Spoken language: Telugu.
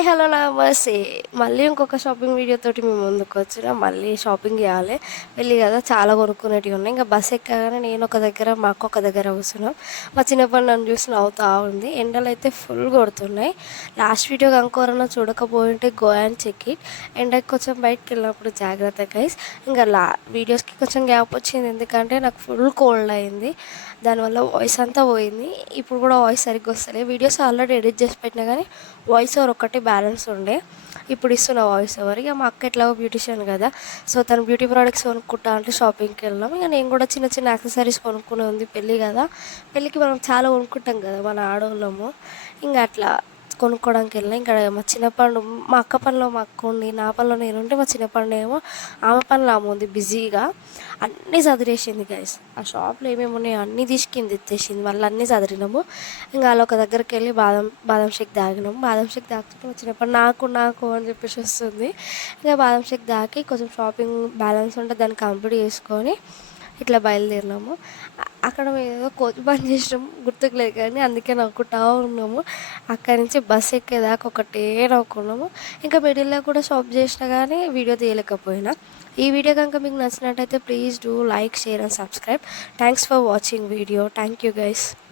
హాయ్ హలో నమస్తే. మళ్ళీ ఇంకొక షాపింగ్ వీడియోతోటి మీ ముందుకు వచ్చిన. మళ్ళీ షాపింగ్ చేయాలి. వెళ్ళి కదా చాలా కొనుక్కునేటివి ఉన్నాయి. ఇంకా బస్ ఎక్కగానే నేను ఒక దగ్గర, మా అక్క ఒక దగ్గర కూర్చున్నాం. మా చిన్నప్పటి నన్ను చూసి నవ్వుతా ఉంది. ఎండలు అయితే ఫుల్ కొడుతున్నాయి. లాస్ట్ వీడియో కనుకోరన్నా చూడకపోయింటే గో అండ్ చెక్ ఇట్. ఎండకి కొంచెం బయటకు వెళ్ళినప్పుడు జాగ్రత్త గైస్. ఇంకా వీడియోస్కి కొంచెం గ్యాప్ వచ్చింది, ఎందుకంటే నాకు ఫుల్ కోల్డ్ అయింది. దానివల్ల వాయిస్ అంతా పోయింది. ఇప్పుడు కూడా వాయిస్ సరిగ్గా వస్తలేదు. వీడియోస్ ఆల్రెడీ ఎడిట్ చేసి పెట్టినా కానీ వాయిస్ ఓవర్ ఒక్కటి బ్యాలెన్స్ ఉండే. ఇప్పుడు ఇస్తున్న వాయిస్ ఓవర్. ఇక మా అక్క ఎట్లాగో బ్యూటిషియన్ కదా, సో తను బ్యూటీ ప్రోడక్ట్స్ కొనుక్కుంటా అంటే షాపింగ్కి వెళ్ళాం. ఇక నేను కూడా చిన్న చిన్న యాక్సెసరీస్ కొనుక్కునే ఉంది. పెళ్ళి కదా, పెళ్ళికి మనం చాలా కొనుక్కుంటాం కదా మన ఆడవాళ్ళము. ఇంకా అట్లా కొనుక్కోవడానికి వెళ్ళినా. ఇక్కడ మా చిన్నప్పండు, మా అక్క పనిలో మా అక్క ఉంది, నా పనిలో నేనుంటే, మా చిన్నప్పండు ఏమో ఆమె పనిలో ఆమె ఉంది బిజీగా. అన్నీ చదిరేసింది గైస్. ఆ షాప్లో ఏమేమి ఉన్నాయో అన్నీ తీసుకుంది, ఎత్తేసింది. మళ్ళీ అన్నీ చదిరినాము. ఇంకా అలా ఒక దగ్గరికి వెళ్ళి బాదం షేక్ తాగినాము. బాదం షేక్ తాగుతుంటే వచ్చినప్పుడు నాకు నాకు అని చెప్పేసి వస్తుంది. ఇంకా బాదం షేక్ తాగి కొంచెం షాపింగ్ బ్యాలెన్స్ ఉంటే దాన్ని కంప్లీట్ చేసుకొని ఇట్లా బయలుదేరినాము. అక్కడ మేము ఏదో కోతి పని చేసినాము, గుర్తుకు లేదు కానీ అందుకే నవ్వుకుంటా ఉన్నాము. అక్కడి నుంచి బస్సు ఎక్కేదాకా ఒకటే నవ్వుకున్నాము. ఇంకా మిడిల్లో కూడా షాప్ చేసినా కానీ వీడియో తీయలేకపోయినా. ఈ వీడియో కనుక మీకు నచ్చినట్టయితే please do like, share and subscribe. Thanks for watching video. Thank you guys.